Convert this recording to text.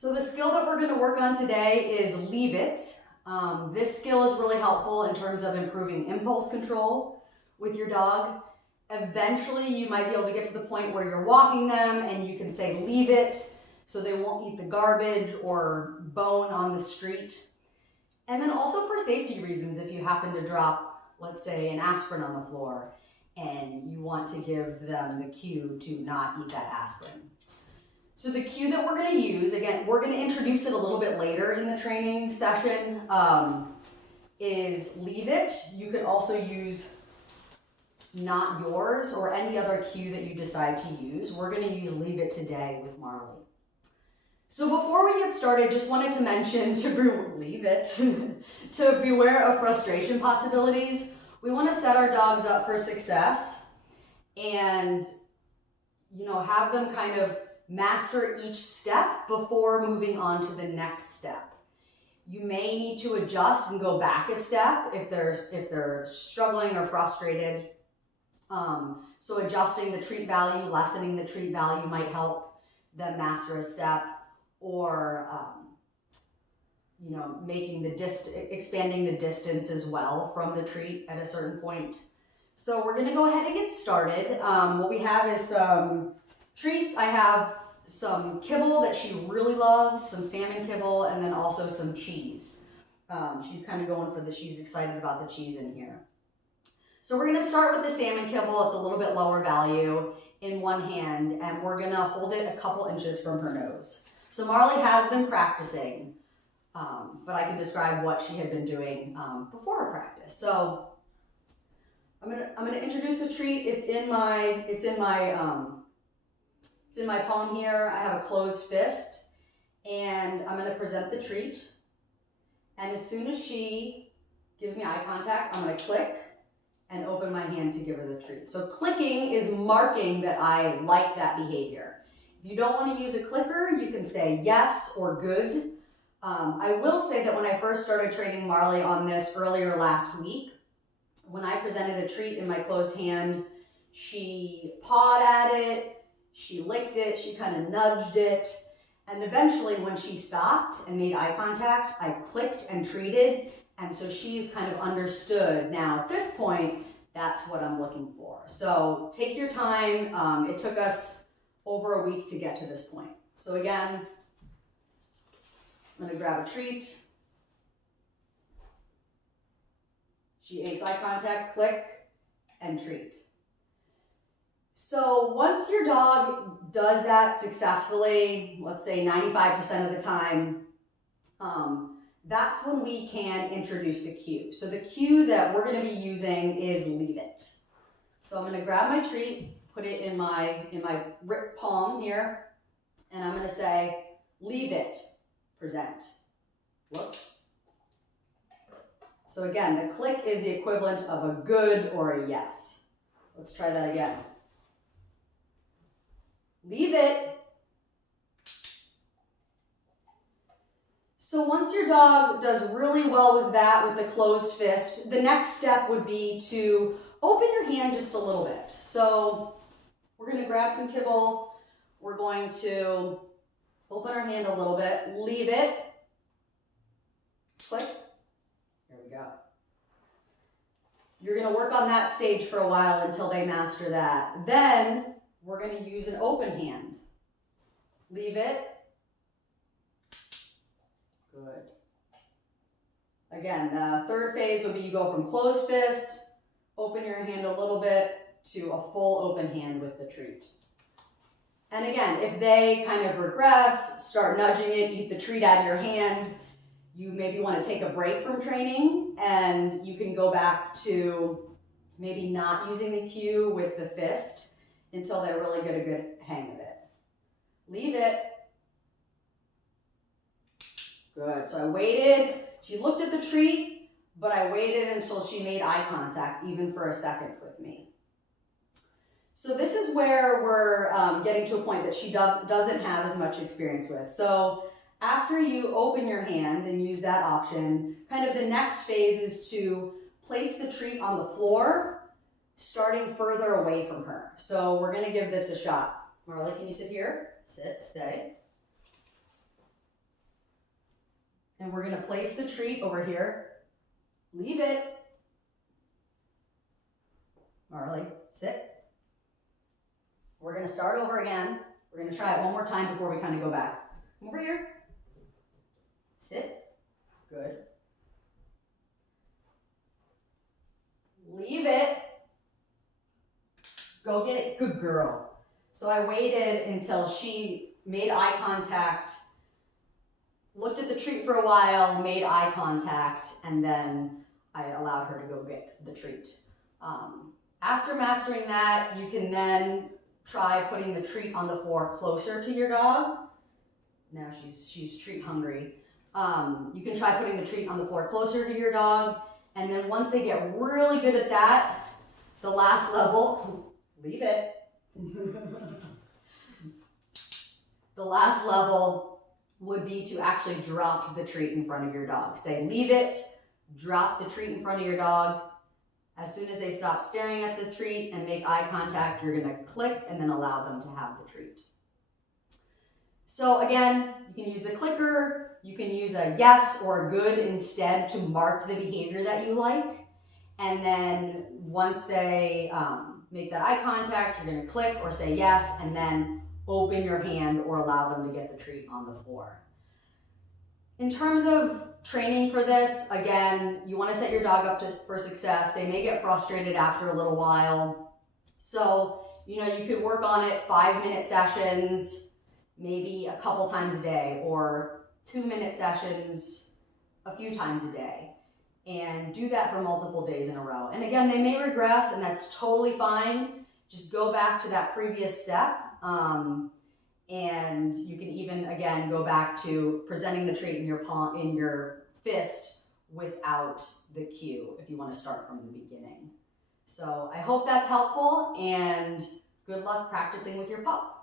So the skill that we're going to work on today is leave it. This skill is really helpful in terms of improving impulse control with your dog. Eventually, you might be able to get to the point where you're walking them and you can say leave it so they won't eat the garbage or bone on the street. And then also for safety reasons, if you happen to drop, let's say, an aspirin on the floor and you want to give them the cue to not eat that aspirin. So the cue that we're going to use, again, we're going to introduce it a little bit later in the training session, is leave it. You could also use not yours or any other cue that you decide to use. We're going to use leave it today with Marley. So before we get started, just wanted to mention to beware of frustration possibilities. We want to set our dogs up for success and, have them kind of master each step before moving on to the next step. You may need to adjust and go back a step if they're struggling or frustrated. So adjusting the treat value, lessening the treat value might help them master a step, or expanding the distance as well from the treat at a certain point. So we're going to go ahead and get started. What we have is some treats. I have some kibble that she really loves, some salmon kibble, and then also some cheese. She's kind of going for she's excited about the cheese in here. So we're going to start with the salmon kibble. It's a little bit lower value in one hand, and we're going to hold it a couple inches from her nose. So Marley has been practicing, but I can describe what she had been doing before her practice. So I'm gonna introduce the treat. It's in my palm here. I have a closed fist, and I'm gonna present the treat. And as soon as she gives me eye contact, I'm gonna click and open my hand to give her the treat. So clicking is marking that I like that behavior. If you don't want to use a clicker, you can say yes or good. I will say that when I first started training Marley on this earlier last week, when I presented a treat in my closed hand, she pawed at it, she licked it, she kind of nudged it, and eventually when she stopped and made eye contact, I clicked and treated, and so she's kind of understood. Now at this point, that's what I'm looking for. So take your time. It took us over a week to get to this point. So again, I'm going to grab a treat. She makes eye contact, click, and treat. So once your dog does that successfully, let's say 95% of the time, that's when we can introduce the cue. So the cue that we're going to be using is leave it. So I'm going to grab my treat, put it in my palm here, and I'm going to say, leave it, present. Whoop. So again, the click is the equivalent of a good or a yes. Let's try that again. Leave it. So once your dog does really well with that, with the closed fist, the next step would be to open your hand just a little bit. So we're going to grab some kibble. We're going to open our hand a little bit, leave it, click. There we go. You're going to work on that stage for a while until they master that. Then we're going to use an open hand. Leave it. Good. Again, the third phase would be you go from closed fist, open your hand a little bit, to a full open hand with the treat. And again, if they kind of regress, start nudging it, eat the treat out of your hand, you maybe want to take a break from training and you can go back to maybe not using the cue with the fist until they really get a good hang of it. Leave it. Good. So I waited. She looked at the treat, but I waited until she made eye contact, even for a second with me. So this is where we're getting to a point that she doesn't have as much experience with. So after you open your hand and use that option, kind of the next phase is to place the treat on the floor, starting further away from her. So we're going to give this a shot. Marley, can you sit here? Sit, stay. And we're gonna place the treat over here. Leave it. Marley, sit. We're gonna start over again. We're gonna try it one more time before we kind of go back. Over here. Sit. Good. Leave it. Go get it. Good girl. So I waited until she made eye contact, looked at the treat for a while, made eye contact, and then I allowed her to go get the treat. After mastering that, you can then try putting the treat on the floor closer to your dog. Now she's treat hungry. You can try putting the treat on the floor closer to your dog, and then once they get really good at that, the last level, leave it. The last level would be to actually drop the treat in front of your dog. Say, leave it, drop the treat in front of your dog. As soon as they stop staring at the treat and make eye contact, you're gonna click and then allow them to have the treat. So again, you can use a clicker, you can use a yes or a good instead to mark the behavior that you like. And then once they make that eye contact, you're gonna click or say yes, and then open your hand or allow them to get the treat on the floor. In terms of training for this, again, you want to set your dog up for success. They may get frustrated after a little while. So, you could work on it 5-minute sessions, maybe a couple times a day, or 2-minute sessions a few times a day. And do that for multiple days in a row. And again, they may regress, and that's totally fine. Just go back to that previous step. And you can even, again, go back to presenting the treat in your palm, in your fist without the cue if you want to start from the beginning. So I hope that's helpful, and good luck practicing with your pup.